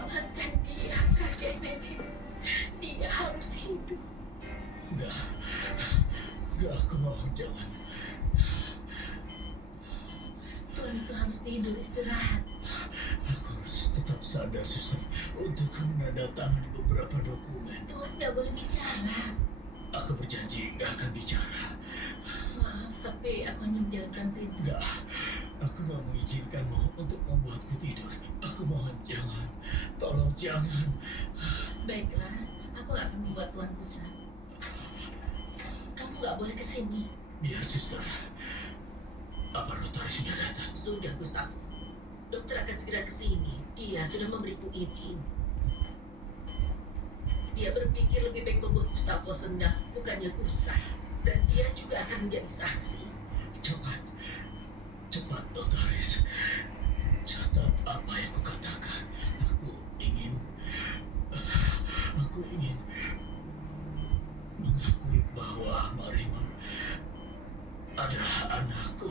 selamatkan dia, kakek nenek. Dia harus hidup. Enggak, aku mohon jangan. Tuan itu harus tidur istirahat. Aku harus tetap sadar, Suster, untuk menandatangani beberapa dokumen. Tuan nggak boleh bicara. Aku berjanji nggak akan bicara. Maaf, tapi aku hanya menjalankan perintah. Enggak, aku nggak mengizinkanmu untuk membuatku tidur. Aku mohon jangan, tolong jangan. Baiklah, aku nggak akan membuat Tuan gusar. Kamu nggak boleh kesini. Biar, Suster. Apa notaris sudah datang? Sudah, Gustavo. Dokter akan segera kesini. Dia sudah memberiku izin. Dia berpikir lebih baik membuat Gustavo senang, bukannya gusar. Dan dia juga akan menjadi saksi. Cepat, notaris. Catat apa yang kukatakan. Aku ingin mengakui bahwa Marimar adalah anakku.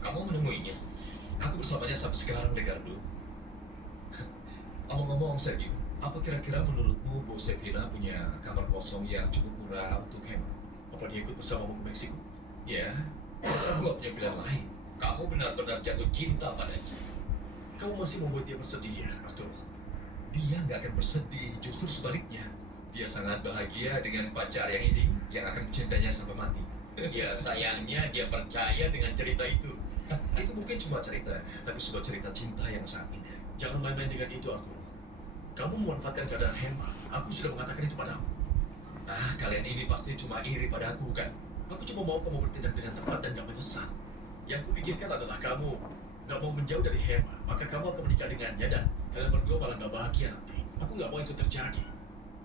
Kamu menemuinya? Aku bersamanya sampai sekarang, Ricardo. Ngomong-ngomong, Sergio, apa kira-kira menurutmu Bu Sevilla punya kamar kosong yang cukup murah untuk hemat? Apa dia ikut bersamamu ke Meksiko? Ya, masa aku gak punya pilihan lain. Kamu benar-benar jatuh cinta padanya. Kamu masih membuat dia bersedia, Arthur. Dia nggak akan bersedih, justru sebaliknya. Dia sangat bahagia dengan pacar yang ini, yang akan mencintainya sampai mati. Ya sayangnya dia percaya dengan cerita itu. Itu mungkin cuma cerita, tapi sebuah cerita cinta yang sangat indah. Jangan main-main dengan itu, Arthur. Kamu memanfaatkan keadaan Hema. Aku sudah mengatakan itu padamu. Ah, kalian ini pasti cuma iri pada aku, kan? Aku cuma mau kamu bertindak dengan tepat dan gak menyesal. Yang kupikirkan adalah kamu gak mau menjauh dari Hema, maka kamu akan menikah dengannya dan kalian berdua malah gak bahagia nanti. Aku gak mau itu terjadi.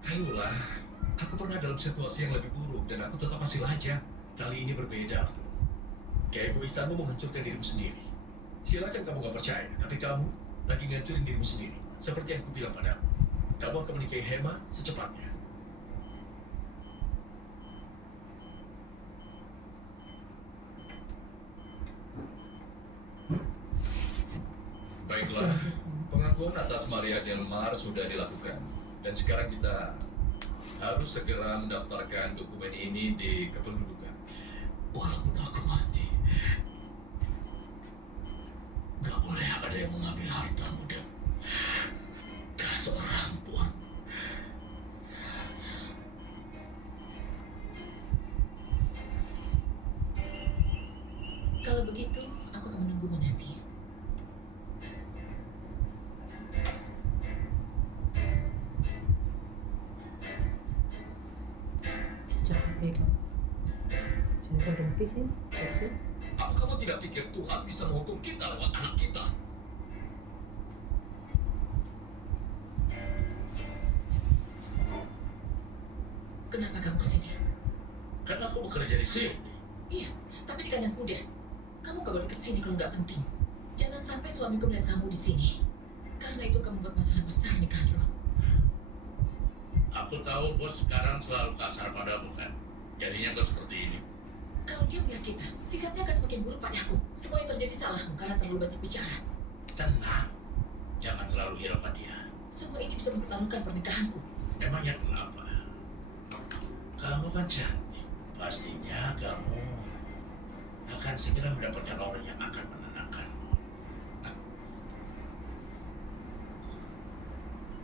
Ayolah, aku pernah dalam situasi yang lebih buruk dan aku tetap masih lajang. Kali ini berbeda, Arthur. Keegoisanmu menghancurkan dirimu sendiri. Silakan kamu gak percaya, tapi kamu lagi ngancurin dirimu sendiri. Seperti yang kubilang padamu. Kamu akan menikahi Hema secepatnya. Baiklah, pengakuan atas Maria Del Mar sudah dilakukan. Dan sekarang kita harus segera mendaftarkan dokumen ini di kependudukan. Walaupun aku mati, gak boleh ada yang mengambil hartamu dan gak seorang pun. Kalau begitu, aku akan menunggumu nanti. Jahat itu. Siapa dongki sih? Pasti. Apa kamu tidak pikir Tuhan bisa menghukum kita lewat anak kita? Kenapa kamu kesini? Karena aku bekerja di sini. Iya, tapi di kandang kuda. Kamu gak boleh kesini kalau nggak penting. Jangan sampai suamiku melihat kamu di sini. Karena itu akan membuat masalah besar nih, Carlo. Aku tahu bos sekarang selalu kasar padamu kan. Jadinya kau seperti ini. Kalau dia melihat kita, sikapnya akan semakin buruk padaku. Semua yang terjadi salahmu karena terlalu banyak bicara. Tenang. Jangan terlalu hiraukan dia. Semua ini bisa mempertaruhkan pernikahanku. Memangnya kenapa? Kamu kan cantik. Pastinya kamu akan segera mendapatkan orang yang akan menenangkanmu.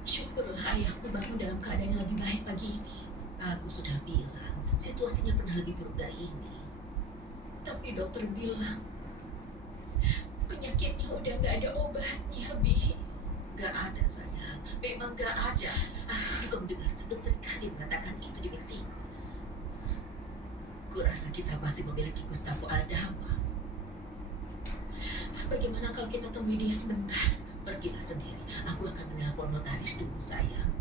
Syukurlah ayahku bangun dalam keadaan yang lebih baik pagi ini. Aku sudah bilang, situasinya pernah lebih buruk dari ini. Tapi dokter bilang, penyakitnya udah gak ada obatnya, Bi. Gak ada, sayang. Memang gak ada. Aku juga mendengar dokter Kadi mengatakan itu di Meksiko. Kurasa kita masih memiliki Gustavo Aldama. Bagaimana kalau kita temui dia sebentar? Pergilah sendiri. Aku akan menelpon notaris dulu, sayang.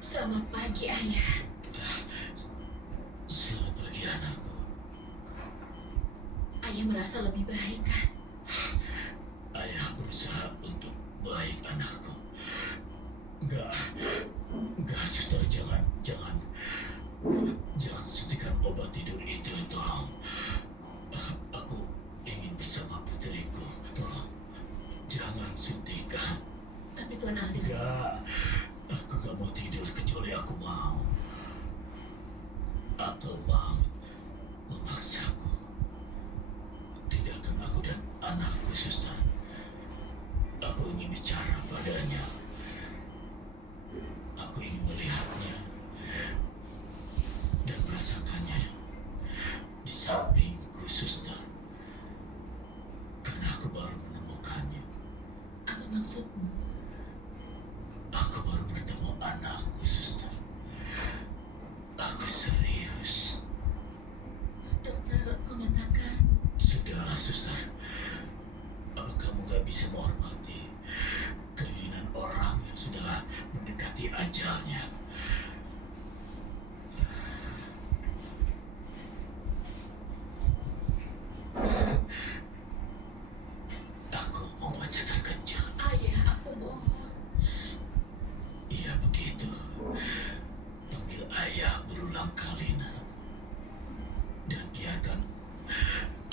Selamat pagi, Ayah. Selamat pagi, anakku. Ayah merasa lebih baik, kan? Ayah berusaha untuk baik, anakku. Enggak, suster, jangan. akalnya. Aku membuatnya terkejut. Ayah, aku mohon. Iya begitu. Panggil ayah berulang kali, nak. Dan biarkan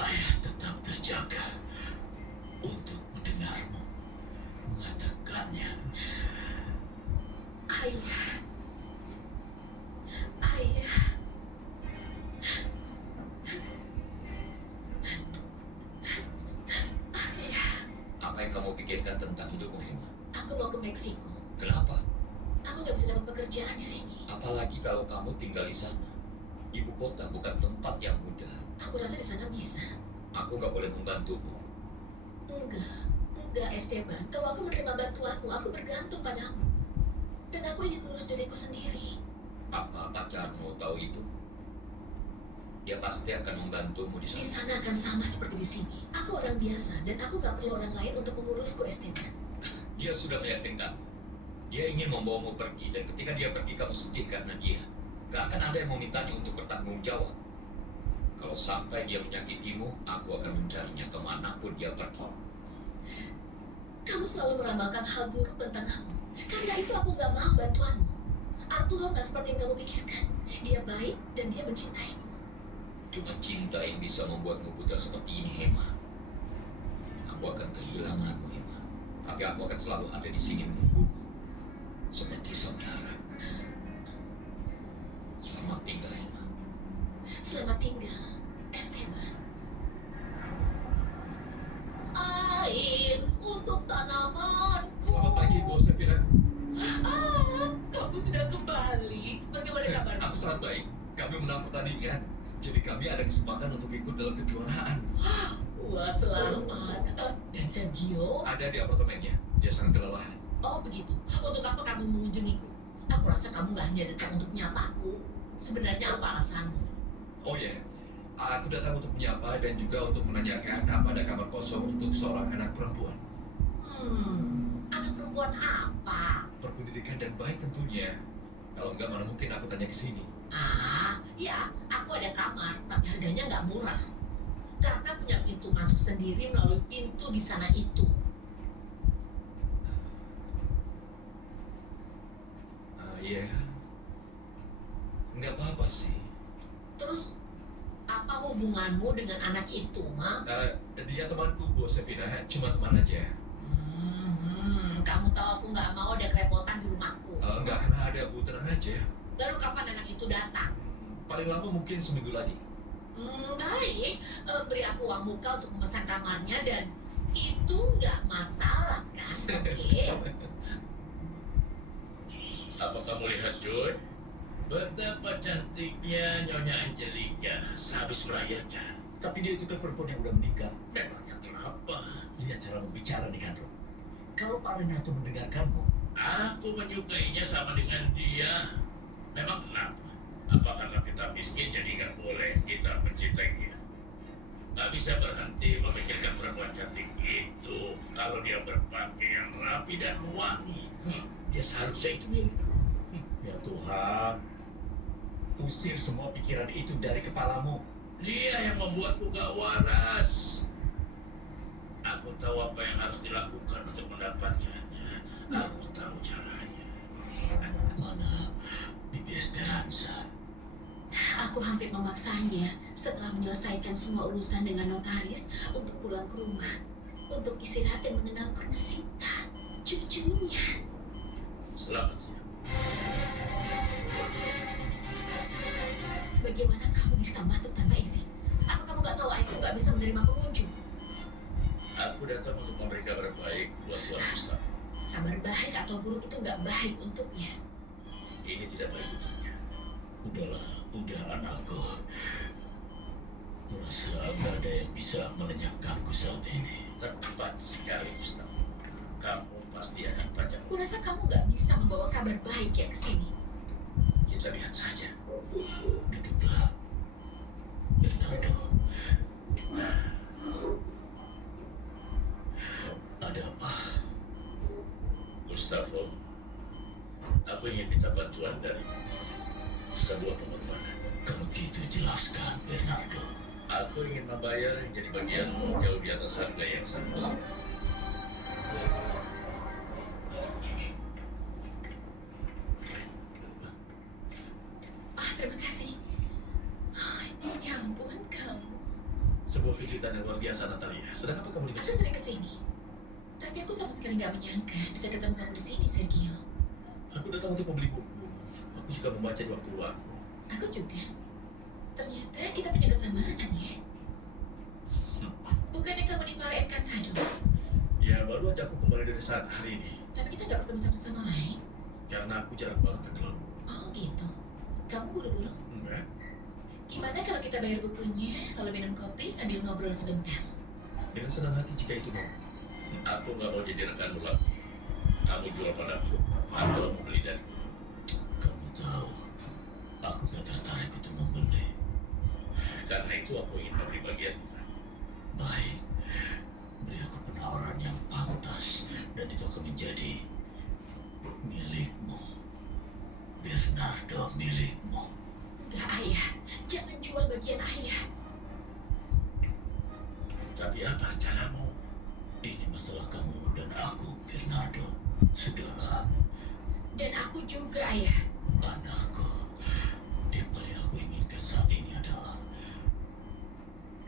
ayah tetap terjaga untuk mendengarmu mengatakannya. Ayah. Ayah. Ayah. Apa yang kamu pikirkan tentang hidupmu, Hema? Aku mau ke Meksiko. Kenapa? Aku nggak bisa dapat pekerjaan di sini. Apalagi kalau kamu tinggal di sana. Ibu kota bukan tempat yang mudah. Aku rasa di sana bisa. Aku nggak boleh membantumu. Enggak Esteban. Kalau aku menerima bantuanmu, aku bergantung padamu. Dan aku ingin mengurus diriku sendiri. Apa pacarmu tahu itu? Dia pasti akan membantumu di Di sana. sana akan sama seperti di sini. Aku orang biasa dan aku nggak perlu orang lain untuk mengurusku, Esteban. Dia sudah meyakinkan. Dia ingin membawamu pergi, dan ketika dia pergi kamu sedih karena dia. Gak akan ada yang memintanya untuk bertanggung jawab. Kalau sampai dia menyakitimu, aku akan mencarinya kemanapun dia pergi. Kamu selalu meramalkan hal buruk tentang kamu. Karena itu aku nggak mau bantuanmu. Arturo nggak seperti yang kamu pikirkan. Dia baik dan dia mencintaiku. Cuma cinta yang bisa membuatmu buta seperti ini, Hema. Aku akan kehilanganmu, Hema. Tapi aku akan selalu ada di sini menunggumu. Seperti saudara. Selamat tinggal, Hema. Selamat tinggal, Esteban. Air untuk tanamanku. Selamat pagi, Bu Safira. Kamu sudah kembali. Bagaimana kabarmu? Aku sangat baik. Kami menang pertandingan. Jadi kami ada kesempatan untuk ikut dalam kejuaraan. Wah, selamat. Dan Sergio? Ada di apartemennya. Dia sangat kelelahan. Oh, begitu. Untuk apa kamu mengunjungiku? Aku rasa kamu nggak hanya datang untuk menyapaku. Sebenarnya apa alasanmu? Oh ya, aku datang untuk menyapa dan juga untuk menanyakan apa ada kamar kosong untuk seorang anak perempuan. Anak perempuan apa? Berpendidikan dan baik tentunya. Kalau enggak, mana mungkin aku tanya ke sini. Ya, aku ada kamar, tapi harganya nggak murah. Karena punya pintu masuk sendiri melalui pintu di sana itu. Iya. Nggak apa-apa sih. Terus, apa hubunganmu dengan anak itu, ha? Dia temanku, Bu Sevina. Cuma teman aja. Kamu tahu aku nggak mau ada kerepotan di rumahku. Nggak kena ada, Bu. Tenang aja. Lalu kapan anak itu datang? Paling lama mungkin seminggu lagi. Baik, beri aku uang muka untuk memesan kamarnya dan itu nggak masalah kan, oke? Apa kamu lihat, Joy? Betapa cantiknya Nyonya Angelica sehabis melahirkan. Tapi dia itu kan perempuan yang udah menikah. Memangnya kenapa? Lihat cara berbicara nih, Kandro. Kalau Pak Renato mendengarkanmu, Aku menyukainya sama dengan dia. Memang kenapa? Apa karena kita miskin jadi nggak boleh kita mencintai dia? Nggak bisa berhenti memikirkan perempuan cantik itu kalau dia berpakaian rapi dan wangi. Dia seharusnya itu milikku. ya Tuhan, usir semua pikiran itu dari kepalamu. Dia yang membuatku gak waras. Aku tahu apa yang harus dilakukan untuk mendapatkannya. Aku tahu caranya. Mana Bibi Esperanza? Aku hampir memaksanya setelah menyelesaikan semua urusan dengan notaris untuk pulang ke rumah, untuk istirahat dan mengenal Cruzita, cucunya. Selamat siang. Bagaimana kamu bisa masuk tanpa izin? Apa kamu nggak tahu ayahku nggak bisa menerima pengunjung? Aku datang untuk memberi kabar baik buat Tuan Gustaf. Kabar baik atau buruk itu nggak baik untuknya. Ini tidak baik untuknya. Udah anakku. Kurasa nggak ada yang bisa melenyapkanku saat ini. Tepat sekali, Gustaf. Kamu pasti akan banyak. Kurasa kamu nggak bisa membawa kabar baik ya ke sini. Kita lihat saja. Duduklah, Bernardo. Ada apa? Gustavo, Aku ingin minta bantuan dari sebuah pengorbanan. Kalau gitu jelaskan, Bernardo. Aku ingin membayar yang jadi bagianmu jauh di atas harga yang seharusnya. Terima kasih. Ya ampun kamu. Sebuah kejutan yang luar biasa, Natalia. Sedang apa kamu di Aku sini? sering kesini. Tapi aku sama sekali nggak menyangka bisa ketemu kamu di sini, Sergio. Aku datang untuk membeli buku. Aku suka membaca di waktu luangku. Aku juga. Ternyata kita punya kesamaan ya. Bukannya kamu di Vale Encantado, Ya, baru aja aku kembali dari sana hari ini. tapi kita nggak ketemu satu sama lain. Karena aku jarang banget ke klub. Oh gitu. Kamu buru-buru. Enggak. Gimana kalau kita bayar bukunya, lalu minum kopi sambil ngobrol sebentar? Dengan senang hati jika itu mau. Aku nggak mau jadi rekanmu lagi. Kamu jual padaku. Aku mau beli dari. Kamu tahu, aku gak tertarik untuk membeli. Karena itu aku ingin memberi bagian. Baik, beri aku penawaran yang pantas dan itu akan menjadi milikmu. Bernardo, milikmu. Enggak, ayah. Jangan jual bagian ayah. Tapi apa caramu? Ini masalah kamu dan aku, Bernardo. Sudahlah, Dan aku juga, ayah. anakku. Yang paling aku inginkan saat ini adalah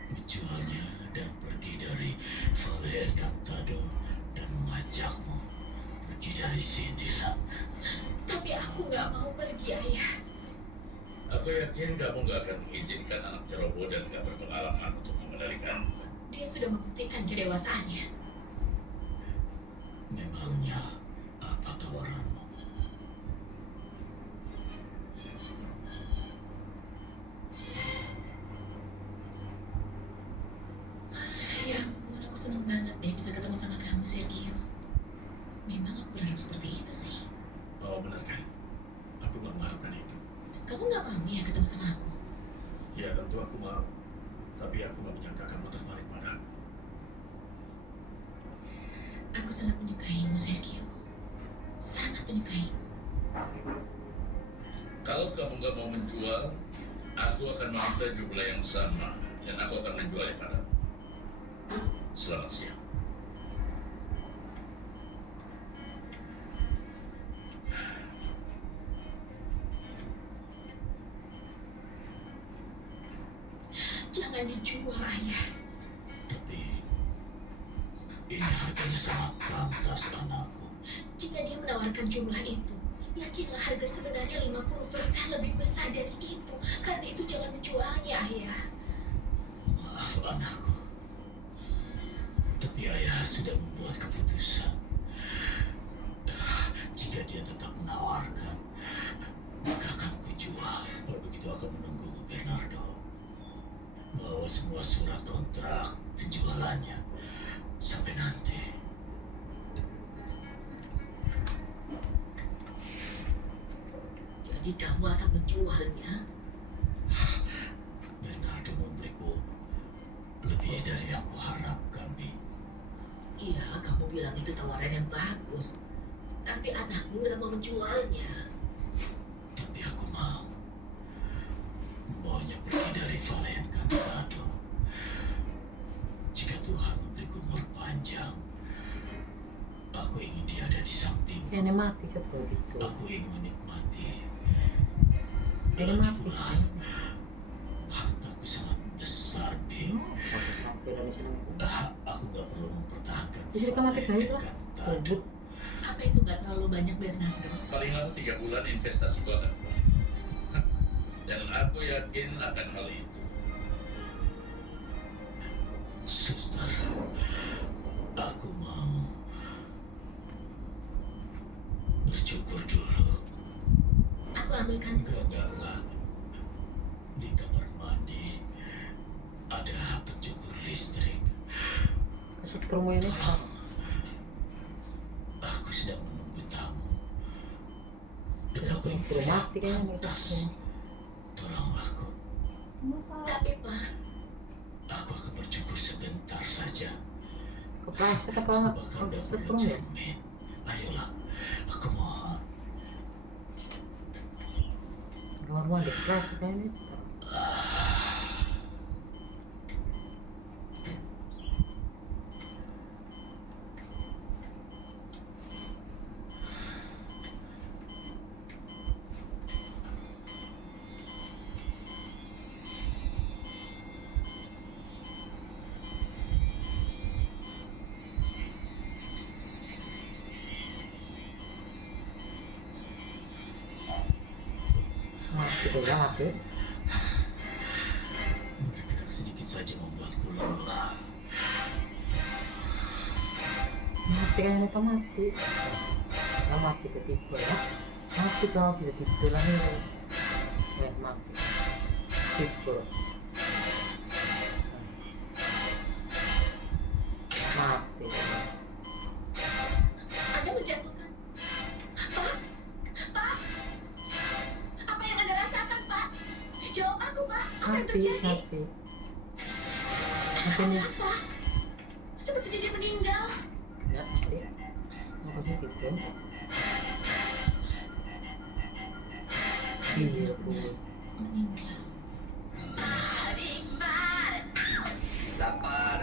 menjualnya dan pergi dari Vale Encantado dan mengajakmu pergi dari sini. Tapi aku nggak mau pergi, ayah. Aku yakin kamu nggak akan mengizinkan anak ceroboh dan nggak berpengalaman untuk mengendalikan. Dia sudah membuktikan kedewasaannya. Memangnya apa tawaranmu? Ya ampun, aku senang banget deh bisa ketemu sama kamu, Sergio. Memang aku berharap seperti itu sih. Oh, benar kan? Aku nggak mengharapkan itu. Kamu nggak mau ya ketemu sama aku? Ya, tentu aku mau. Tapi aku nggak menyangka kamu tertarik padaku. Aku sangat menyukaimu, Sergio. Sangat menyukaimu. Kalau kamu nggak mau menjual, aku akan meminta jumlah yang sama dan aku akan menjualnya padamu. Selamat siang. Jangan dijual, ayah. Tapi ini harganya sangat pantas, anakku. Jika dia menawarkan jumlah itu, yakinlah harga sebenarnya 50% lebih besar dari itu. Karena itu jangan menjualnya, ayah. Maaf, anakku. Tapi ayah sudah membuat keputusan. Jika dia tetap menawarkan, maka akan kujual. Kalau begitu aku menunggumu, Bernardo. Bawa semua surat kontrak penjualannya sampai nanti. Jadi kamu akan menjualnya? Bernardo memberiku lebih dari yang kuharapkan, Bi. Iya, kamu bilang itu tawaran yang bagus. Tapi anakmu nggak mau menjualnya. Tapi aku mau membawanya pergi dari Vale Encantado. Jika Tuhan memberiku umur panjang, aku ingin dia ada di sampingku. Ini mati setelah itu. Aku ingin menikmati. Ini Lagi mati pula, kan? hartaku sangat besar, Bi. Sampai dari sini. Aku gak perlu mempertahankan Bisa mati Vale baik lah. Encantado. Ribut. Apa itu nggak terlalu banyak, Bernardo? Paling lama 3 bulan investasiku akan keluar. Dan aku yakin akan hal itu. Suster, aku mau bercukur dulu. Aku ambilkan. Enggak. Di kamar mandi ada pencukur listrik. Kasih ke rumah ini. Tolong. Aku sedang menunggu tamu. Dan aku ingin Belum mati kayaknya nih pantas. satu. Tolong aku. Tapi Pak, Aku akan bercukur sebentar saja. Kepleset apa Aku nggak? bahkan Harus gak perlu setrum ya. cermin. Ayolah, aku mohon. Kamar mandi keras kayak ini. Mati udah mati. Bergerak sedikit saja membuatku lelah. Mati kayaknya tuh mati. Nah, mati ketiba ya. Mati kalau sudah tidur lagi. Mati. Tidur. Mati. Anda menjatuhkan. Pak? Pak? Apa yang Anda rasakan, Pak? Jawab aku, Pak. Apa yang Mati, terjadi? mati. Mati nih. Apa? Sepertinya dia meninggal. Ya, mati. Apa sih tidur? Iya, Bu. Meninggal. Marimar. Lapar.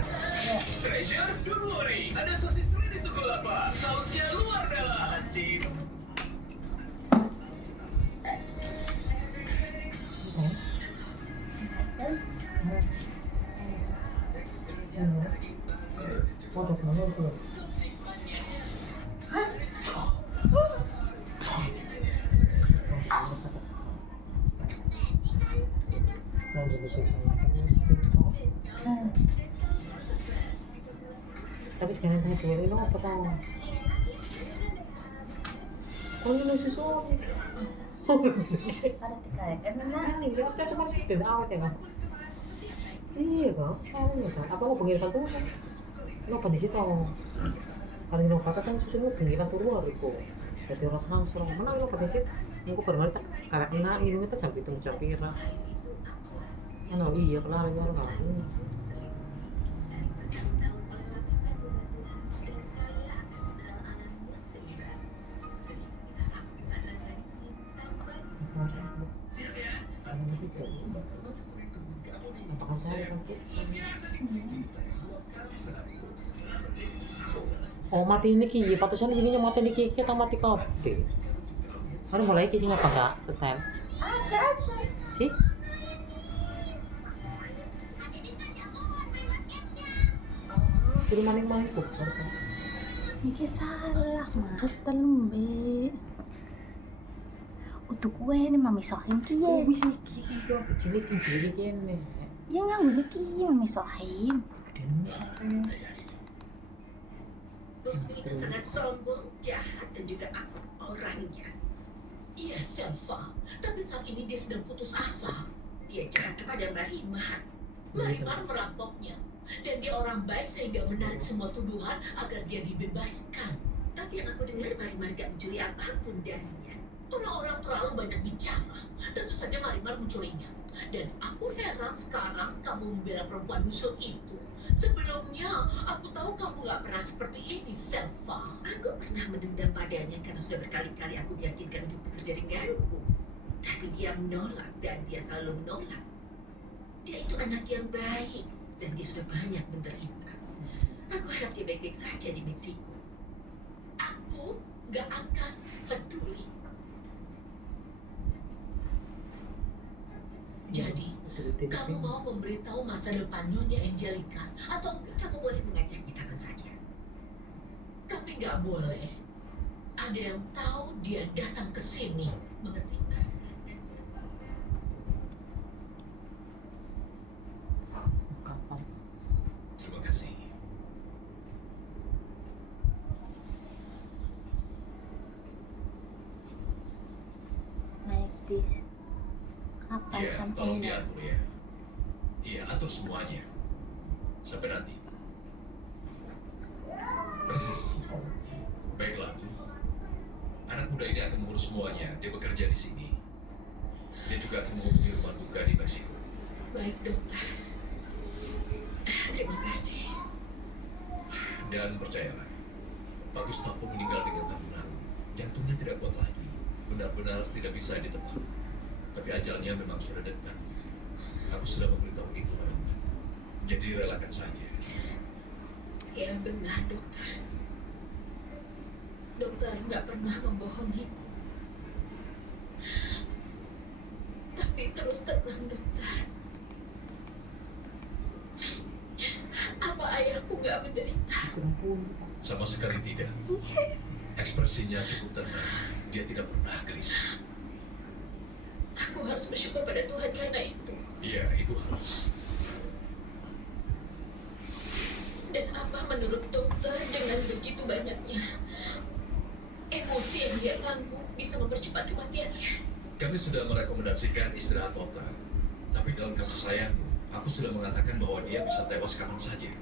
Treasure, don't worry. Ada sosis ready to go lapar. Sausnya luar dalam. Anjing. Waduh, kenapa itu? Tapi sekarang tengah coba ini apa tau? Oh ini susu. Ada tiga ya kan nah Ini dia saya cuma sedang awet ya kan? Iya kan? Iya kan? Apa mau pengirikan turun? Kenapa di situ? Kalau ini kata kan susu mau pengirikan turun itu. Jadi orang serang mana ini pada situ? Aku baru tak kakak kena ini kita jam itu jam pira. Ano iya kenal ini orang. Apakah saya kan? Oh mati ini ki, patusan ini mati ini ki, kita mati kabeh. Baru mulai ki sing apa enggak? Setel. aja Sih? Suruh maning-maning kok. iki salah mata lembe untuk gue ini mami sohim Oh, kiye bisa ki kok cilik kene. ya nganggo iki mami sohim Gede sampai. Bosku itu sangat sombong, jahat, dan juga aku orangnya. Iya, Selva. Tapi saat ini dia sedang putus asa. Dia jahat kepada Marimar. Marimar merampoknya. Dan dia orang baik sehingga menarik semua tuduhan agar dia dibebaskan. Tapi yang aku dengar Marimar gak mencuri apapun darinya. Orang-orang terlalu banyak bicara. Tentu saja Marimar mencurinya. Dan aku heran sekarang kamu membela perempuan musuh itu. Sebelumnya, aku tahu kamu gak pernah seperti ini, Selva. Aku pernah mendendam padanya karena sudah berkali-kali aku meyakinkan untuk bekerja denganku. Tapi dia menolak dan dia selalu menolak. Dia itu anak yang baik dan dia sudah banyak menderita. Aku harap dia baik-baik saja di Meksiko. Aku gak akan peduli. Jadi, kamu mau memberitahu masa depan Nyonya Angelica atau enggak kamu boleh mengajaknya kapan saja. Tapi nggak boleh ada yang tahu dia datang ke sini, mengerti? Kapan? Terima kasih. naik bis kapan Iya, tolong sampainya diatur ya. Iya, atur semuanya. Sampai nanti. Baiklah, Bu. Anak muda ini akan mengurus semuanya. Dia bekerja di sini. Dia juga akan menghubungi rumah duka di Meksiko. Baik, dokter. Terima kasih. Dan percayalah, Pak Gustavo meninggal dengan taburan. Jantungnya tidak kuat lagi. Benar-benar tidak bisa ditebak. Tapi ajalnya memang sudah dekat. Aku sudah memberitahu itu padamu. Jadi relakan saja. Ya benar, dokter. Dokter nggak pernah membohongiku. Tapi terus terang, dokter. Apa ayahku nggak menderita? Kurang pun. Sama sekali tidak. Ekspresinya cukup tenang. Dia tidak pernah gelisah. Aku harus bersyukur pada Tuhan karena itu. Iya, itu harus. Dan apa menurut dokter dengan begitu banyaknya emosi yang dia tanggung bisa mempercepat kematiannya? Kami sudah merekomendasikan istirahat total. Tapi dalam kasus sayangku, aku sudah mengatakan bahwa dia bisa tewas kapan saja.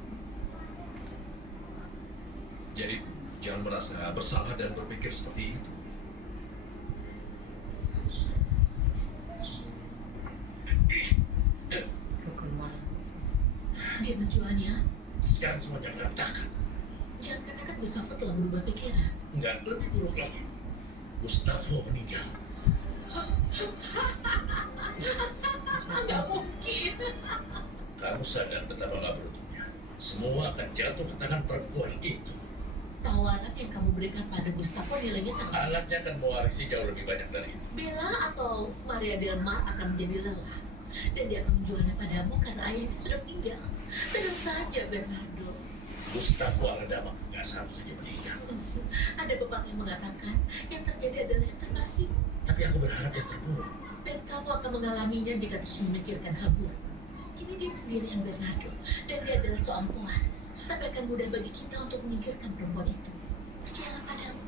Jadi, jangan merasa bersalah dan berpikir seperti itu. Kegemaran. Dia menjualnya. Sekarang semuanya berantakan. Jangan katakan Gustavo telah berubah pikiran. Enggak, lebih buruk lagi. Gustavo meninggal. Nggak mungkin. Kamu sadar betapa nggak beruntungnya. Semua akan jatuh ke tangan perempuan itu. Tawaran yang kamu berikan pada Gustavo nilainya sangat. Anaknya akan mewarisi jauh lebih banyak dari itu. Bella atau Maria Del Mar akan menjadi lelah. Dan dia akan menjualnya padamu karena ayahnya sudah meninggal. Tenang saja, Bernardo. Gustavo Aladama nggak seharusnya dia meninggal. Ada pepatah yang mengatakan yang terjadi adalah yang terbaik. Tapi aku berharap yang terburuk. Dan kamu akan mengalaminya jika terus memikirkan hal buruk. Ini dia sendiri yang Bernardo. Dan dia adalah seorang pewaris. Tapi akan mudah bagi kita untuk menyingkirkan perempuan itu. Percayalah padamu.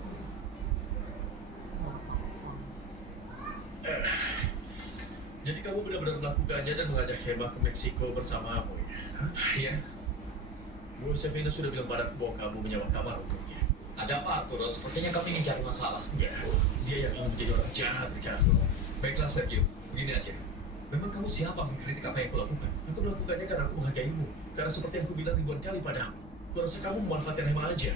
Jadi kamu benar-benar melakukannya dan mengajak Hema ke Meksiko bersamamu, ya? Hah? Iya. Bu Josefina sudah bilang padaku bahwa kamu menyewa kamar untuknya. Ada apa, Arturo? Sepertinya kamu ingin cari masalah. Enggak, dia yang ingin menjadi orang jahat, Ricardo. Baiklah, Sergio. Begini aja. Memang kamu siapa mengkritik apa yang kulakukan? Aku melakukannya karena aku menghargaimu. Karena seperti yang kubilang ribuan kali padamu. Aku rasa kamu memanfaatkan Hema aja.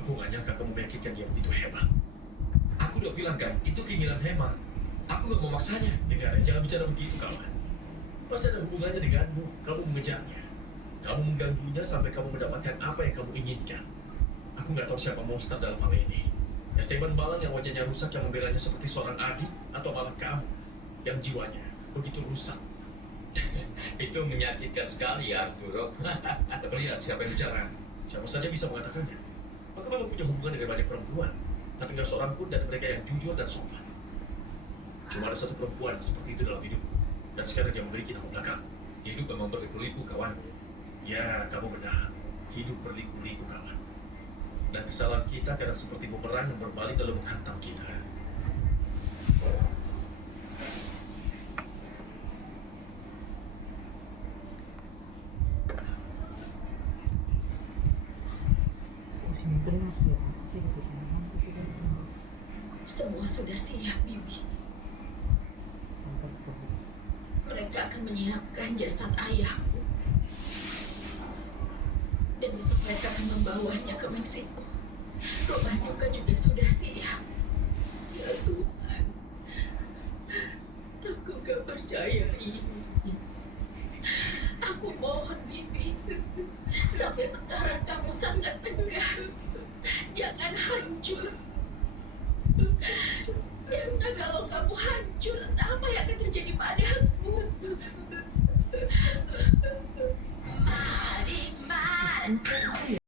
Aku gak nyangka kamu meyakinkan dia begitu hebat. Aku udah bilang kan, itu keinginan Hema. Aku gak memaksanya. Dengar, jangan bicara begitu, kawan. Pasti ada hubungannya denganmu. Kamu mengejarnya. Kamu mengganggunya sampai kamu mendapatkan apa yang kamu inginkan. Aku nggak tahu siapa monster dalam hal ini. Esteban Malang yang wajahnya rusak yang membelanya seperti seorang adik, atau malah kamu yang jiwanya begitu rusak. Itu menyakitkan sekali ya, Arturo. Tapi lihat siapa yang bicara. Siapa saja bisa mengatakannya. Maka memang punya hubungan dengan banyak perempuan. Tapi nggak seorang pun dari mereka yang jujur dan sopan. Cuma ada satu perempuan seperti itu dalam hidupku. Dan sekarang dia memiliki nama belakang. Hidup memang berliku-liku, kawan. Ya, kamu benar. Hidup berliku-liku, kawan. Dan kesalahan kita kadang seperti bumerang yang berbalik lalu menghantam kita. Oh, sini gelap ya. Sini bisa lampu juga. Semua sudah siap, Bibi. Mantap banget. Mereka akan menyiapkan jasad ayahku. Dan besok mereka akan membawanya ke Meksiko. Rumah duka juga sudah siap. Ya Tuhan, aku gak percaya ini. Aku mohon, Bibi. Sampai sekarang kamu sangat tegar. Jangan hancur. Karena kalau kamu hancur, apa yang akan terjadi padaku? Mari, mari.